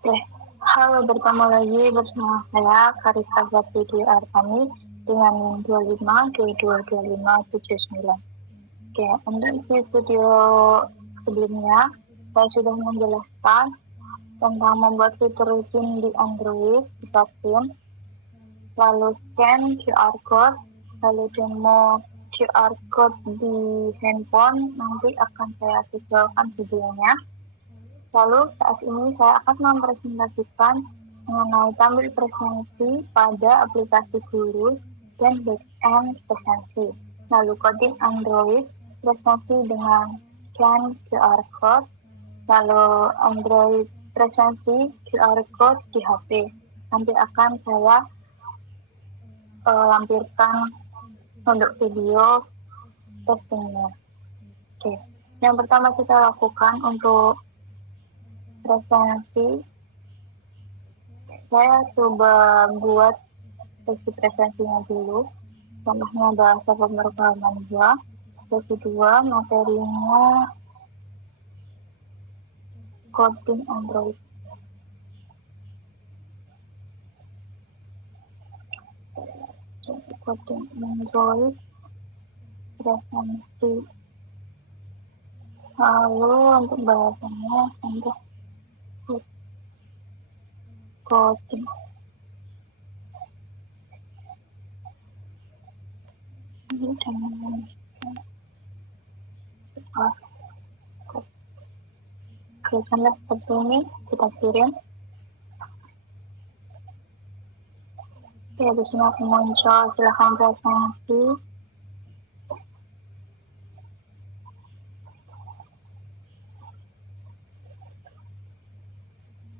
Oke, halo bertemu lagi bersama saya Karika Zatidi Artani dengan 25 222579. Oke, untuk di video sebelumnya saya sudah menjelaskan tentang membuat fitur rutin di Android di Platform, lalu scan QR code, lalu demo QR code di handphone, nanti akan saya visualkan videonya. Lalu saat ini saya akan mempresentasikan mengenai tampil presensi pada aplikasi guru dan backend presensi. Lalu coding Android presensi dengan scan QR code, lalu Android presensi QR code di HP. Nanti akan saya lampirkan untuk video testingnya. Oke, yang pertama kita lakukan untuk presensi, saya coba buat sesi presensinya dulu. Contohnya bahasa pemrograman 2. Sesi 2 materinya coding Android. Coding Android presensi. Lalu untuk bahasanya untuk coding. Ini dengan tulisannya seperti ini, kita kirim. Ya, di sini akan muncul silahkan presensi.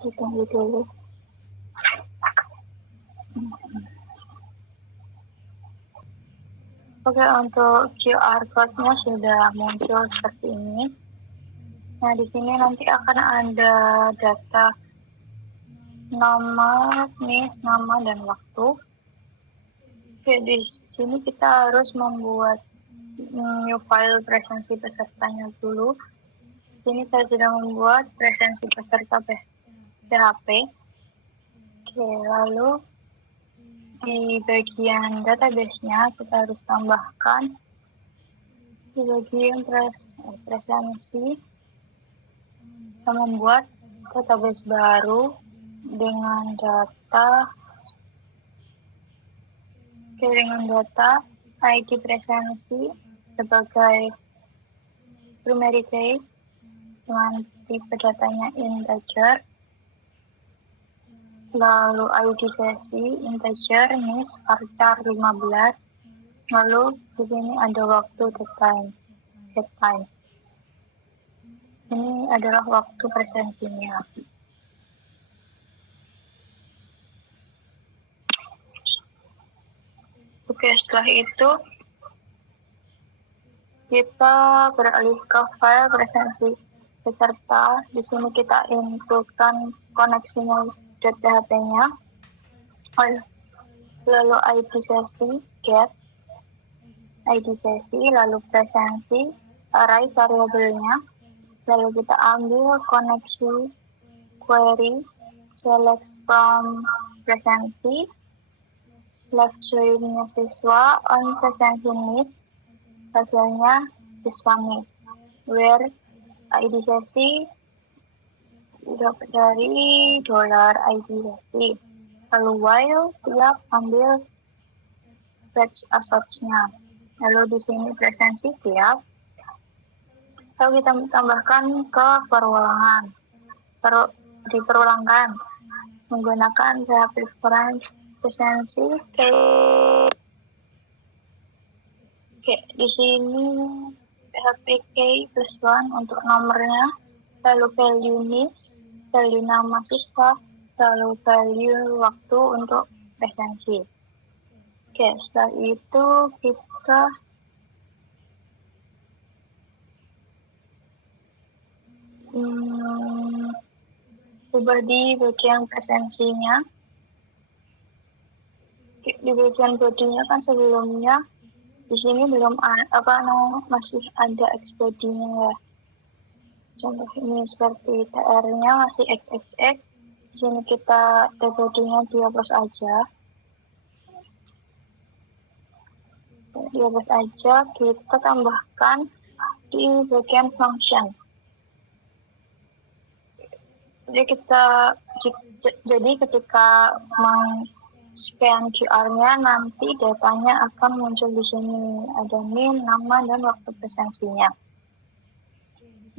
Ditunggu dulu. Oke, untuk QR code-nya sudah muncul seperti ini. Nah, di sini nanti akan ada data nama, nama dan waktu. Oke, di sini kita harus membuat new file presensi pesertanya dulu. Di sini saya sudah membuat presensi peserta PHP. Oke, lalu di bagian database-nya kita harus tambahkan di bagian presensi, kita membuat database baru dengan data ID presensi sebagai primary key dengan tipe datanya integer, lalu ID sesi integer nis varchar 15, lalu di sini ada waktu set time. Ini adalah waktu presensinya. Oke, setelah itu kita beralih ke file presensi peserta. Di sini kita inputkan koneksinya .php-nya, lalu ID sesi get, ID sesi, lalu presensi, array variabelnya, lalu kita ambil koneksi query, select from presensi, left showing-nya siswa, on presensi miss, hasilnya siswa miss, where ID sesi dapat dari $ID sesi. Lalu while tiap ambil batch assoc-nya. Lalu di sini presensi tiap. Lalu kita tambahkan ke perulangan. Diperulangkan menggunakan PHP presensi di sini PHP key plus 1 untuk nomornya, lalu value nis, value nama siswa, lalu value waktu untuk presensi. Oke, setelah itu kita ubah di bagian presensinya. Di bagian bodinya kan sebelumnya di sini belum masih ada XBody-nya ya. Contoh ini seperti TR-nya masih XXX, Di sini kita TBD-nya dihapus aja. Dihapus aja, kita tambahkan di bagian function. Jadi ketika scan QR-nya, nanti datanya akan muncul di sini. Ada NIM, nama, dan waktu presensinya.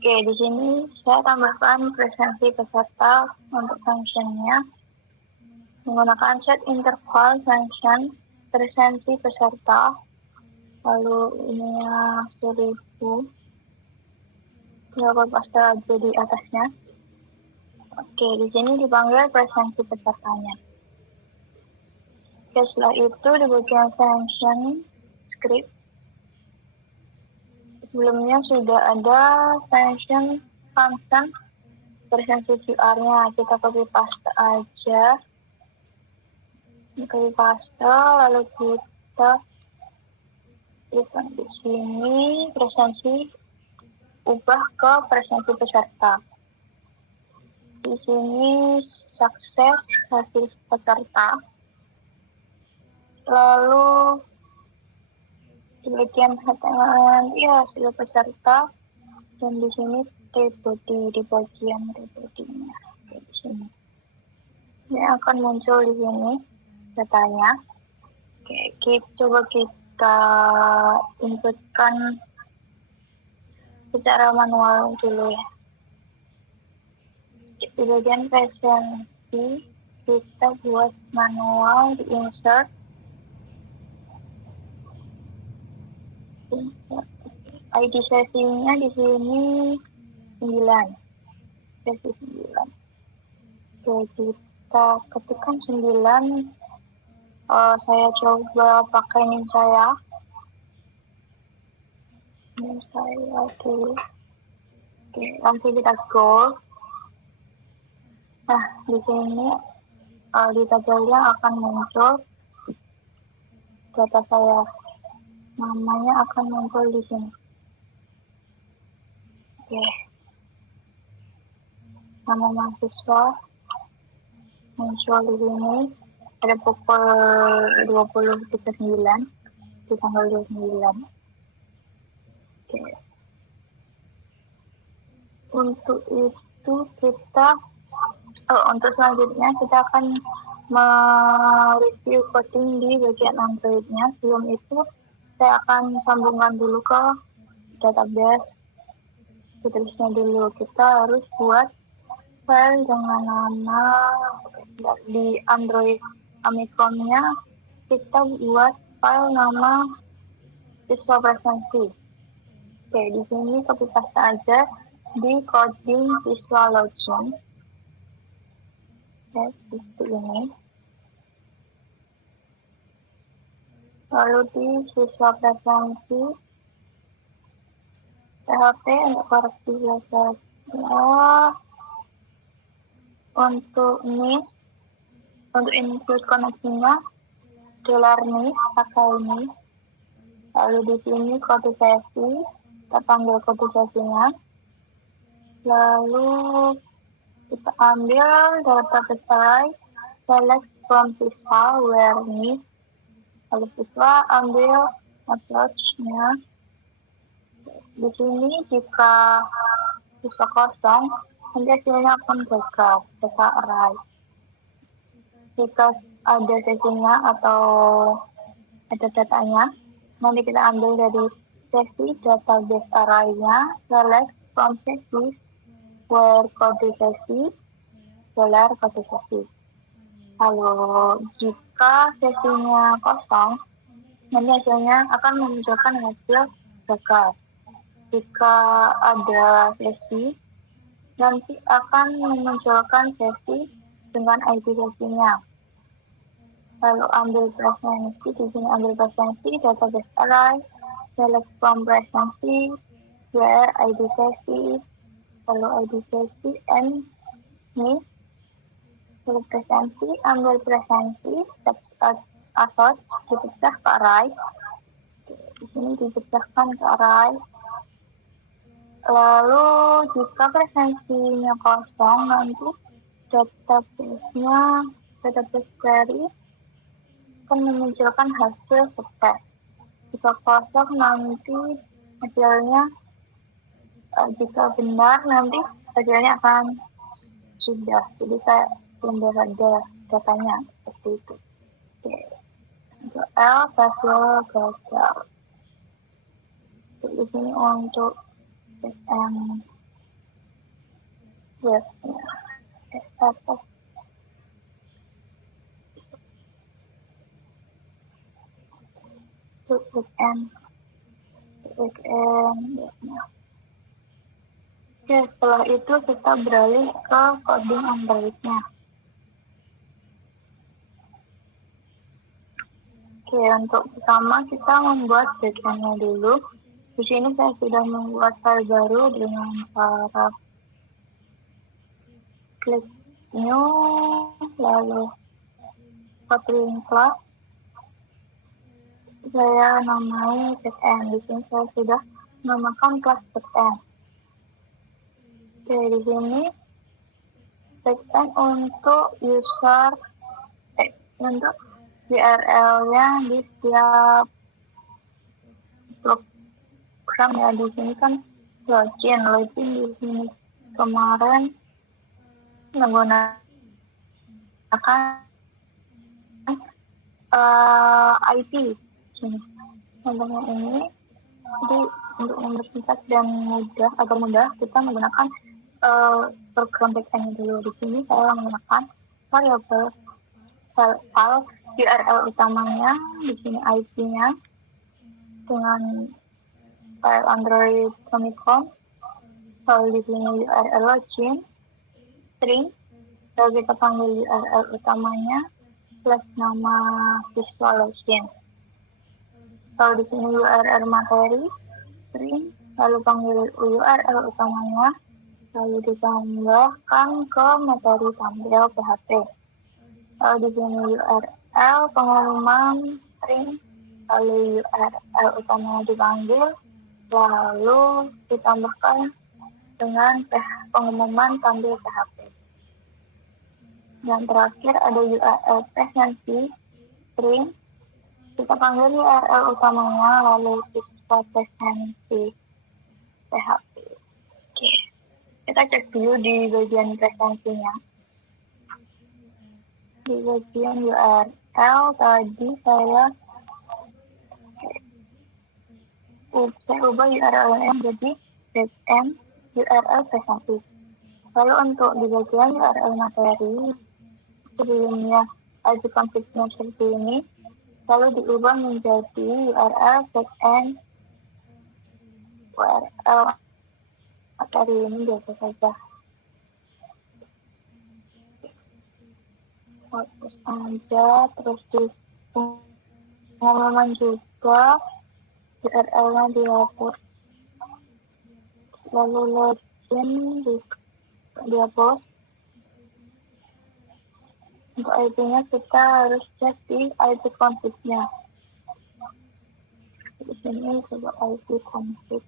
Oke, di sini saya tambahkan presensi peserta untuk functionnya menggunakan set interval function presensi peserta, lalu ininya 1000, paste aja di atasnya. Oke, di sini dipanggil presensi pesertanya. Oke, setelah itu di bagian function script sebelumnya sudah ada function presensi QR-nya, kita copy paste aja. Copy paste, lalu kita di sini presensi ubah ke presensi peserta. Di sini sukses hasil peserta. Lalu di bagian HTML ya hasil peserta, dan di sini T-body di bagian T-body-nya. Di sini. Ini akan muncul di sini datanya. Oke, coba kita inputkan secara manual dulu ya. Di bagian presensi kita buat manual di insert. ID sesinya di sini 9. Sesi 9. Oke, kita ketikkan 9. Saya coba pakai NIM saya. NIM saya dulu. Oke, langsung kita go. Nah, di sini di tabelnya akan muncul data saya. Namanya akan muncul di sini. Oke. Nama mahasiswa muncul di sini. Ada pukul 20.39 di tanggal 29. Oke. Untuk itu untuk selanjutnya kita akan mereview coding di bagian Android-nya. Sebelum itu saya akan sambungkan dulu ke database. Tulisnya dulu, kita harus buat file dengan nama di Android Omicron-nya, kita buat file nama siswa presensi. Oke, di sini copy paste aja di coding siswa login. Oke, seperti ini. Lalu di siswa presensi PHP untuk koreksi bahasa. Untuk NIS, untuk input koneksinya $NIS pakai ini. Lalu di sini kode sesi, kita panggil kode sesinya. Lalu kita ambil database array, select from siswa where NIS. Lalu siswa ambil approach-nya. Di sini jika siswa kosong, nanti hasilnya akan gagal, data array. Jika ada sesinya atau ada datanya, nanti kita ambil dari sesi database array-nya, select from sesi where kode sesi, $kode sesi. Kalau jika sesinya kosong, nanti hasilnya akan menunjukkan hasil gagal. Jika ada sesi, nanti akan memunculkan sesi dengan ID sesinya. Lalu ambil presensi, di sini ambil presensi, database array, select from presensi, where ID sesi, lalu ID sesi, and NIS. Lalu presensi, ambil presensi, text attach, dipecah ke array. Di sini dipecahkan ke array. Lalu jika presensinya kosong, nanti database query akan memunculkan hasil sukses. Jika kosong nanti hasilnya, jika benar nanti hasilnya akan sudah. Jadi kayak belum ada datanya seperti itu. Oke. Untuk L hasil gagal. Di sini untuk webnya status backend webnya. Oke, setelah itu kita beralih ke coding Android-nya. Oke, untuk pertama kita membuat backend-nya dulu. Di sini saya sudah membuat file baru dengan cara klik new, lalu copy class. Saya namai backend. Di sini saya sudah menamakan kelas backend. Oke, di sini backend untuk user untuk URL-nya di setiap program ya. Di sini kan login di sini kemarin menggunakan IP sini. Contohnya ini, jadi untuk mempersingkat dan agar mudah kita menggunakan program backend dulu. Di sini saya menggunakan variabel file URL utamanya, di sini IP-nya dengan file Android Famicom. Lalu di sini URL login string, lalu kita panggil URL utamanya plus nama visual login. Lalu di sini URL materi string, lalu panggil URL utamanya, lalu ditambahkan ke materi tampil PHP. Lalu di sini URL pengumuman string, lalu URL utamanya dipanggil, lalu ditambahkan dengan pengumuman tampil PHP. Dan terakhir ada URL presensi string, kita panggil URL utamanya, lalu siswa presensi PHP. Oke, kita cek dulu di bagian presensinya. Di bagian URL tadi saya ubah URL-nya jadi backend URL presensi. Lalu untuk di bagian URL materi, sebelumnya ada konfliknya seperti ini, lalu diubah menjadi URL backend URL materi ini biasa saja. Hapus aja, terus di pengumuman juga URL-nya dihapus, lalu login dihapus. Untuk IP-nya kita harus cek di IP config-nya. Di sini coba IP config.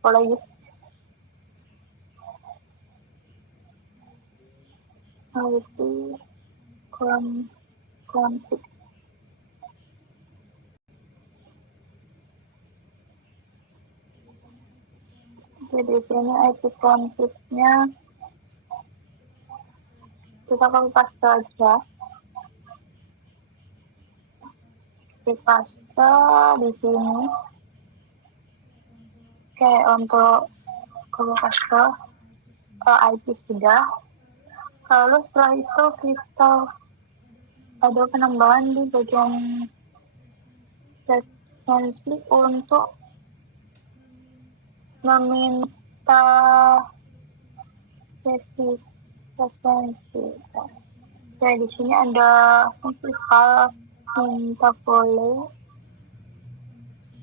Apa lagi? IP config. Jadi sini IP config-nya kita paste aja. Di paste di sini. Oke, untuk paste IP sudah. Lalu setelah itu kita ada penambahan di bagian presensi untuk meminta sesi presensi. Jadi di sini ada fungsi hal minta boleh,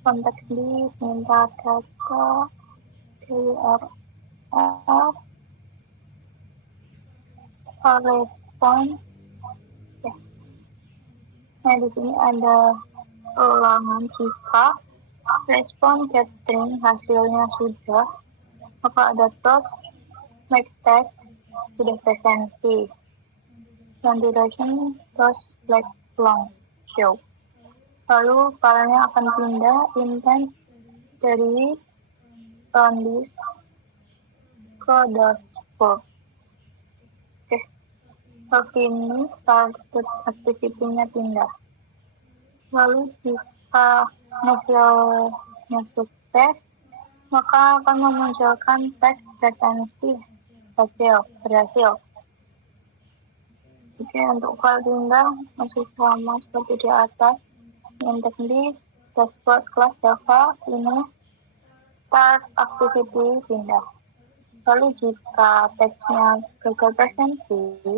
konteks list, minta data, URL, respon. Nah di sini ada ulangan jika Respon getString hasilnya sudah, maka ada toast make text sudah presensi. Dan duration toast black long show. Lalu filenya akan pindah instance dari list ke dashboard. Oke, lalu ini started activity-nya pindah. Lalu jika hasilnya sukses, maka akan memunculkan teks presensi berhasil. Oke, untuk file pindah masih sama seperti di atas. Index di dashboard class Java ini start activity pindah. Lalu jika teksnya gagal presensi,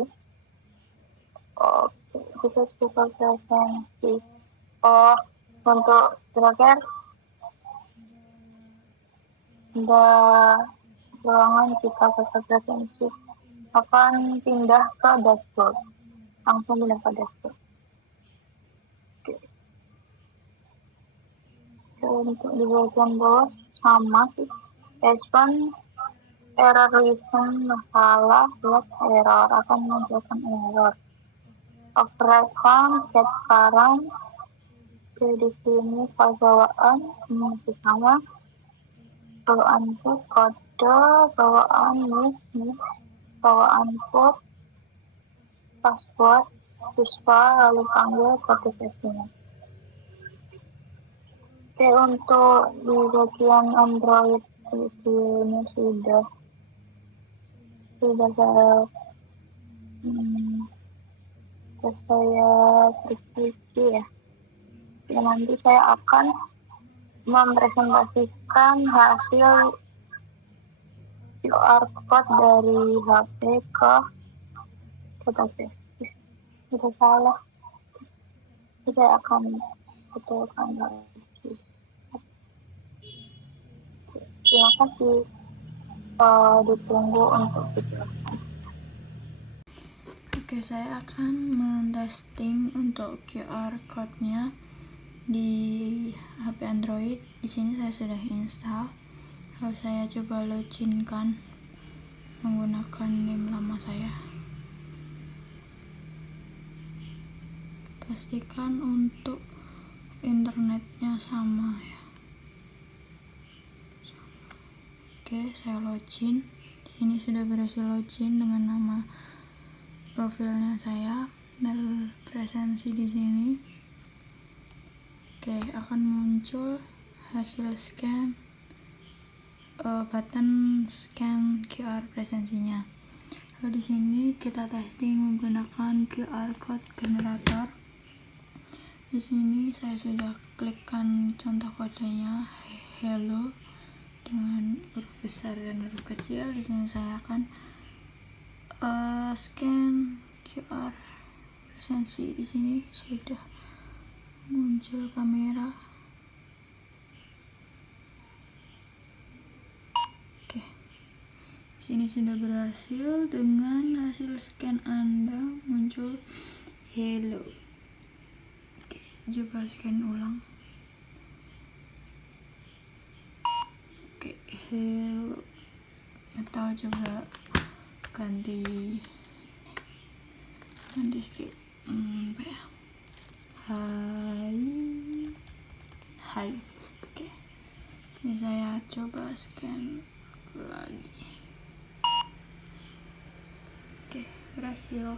kita gagal presensi. Untuk terakhir ada ruangan jika gagal presensi akan pindah ke dashboard, langsung pindah ke dashboard. Untuk di bagian bawah sama sih, respon error listen masalah buat error akan menunjukkan error. Operate count get current di sini file bawaan masih sama, bawaan put kode bawaan miss bawaan put password siswa lalu panggil kode sesinya. Oke, untuk di bagian Android ini sudah saya berpikir ya. Nanti saya akan mempresentasikan hasil QR code dari HP ke database. Tidak salah, saya akan betulkan lagi. Terima kasih. Ditunggu untuk video. Oke, saya akan mentesting untuk QR code-nya di HP Android. Di sini saya sudah install. Lalu saya coba login-kan menggunakan NIM lama saya. Pastikan untuk internetnya sama ya. Oke, saya login. Di sini sudah berhasil login dengan nama profilnya saya dan presensi di sini. Oke, akan muncul hasil scan button scan QR presensinya. Lalu di sini kita testing menggunakan QR code generator. Di sini saya sudah klikkan contoh kodenya hello dengan huruf besar dan huruf kecil. Di sini saya akan scan QR presensi. Di sini sudah muncul kamera. Oke, di sini sudah berhasil. Dengan hasil scan Anda muncul hello. Oke, coba scan ulang. Oke, hello. Atau coba ganti script apa ya, hai. Oke, sini saya coba scan lagi. Oke, berhasil.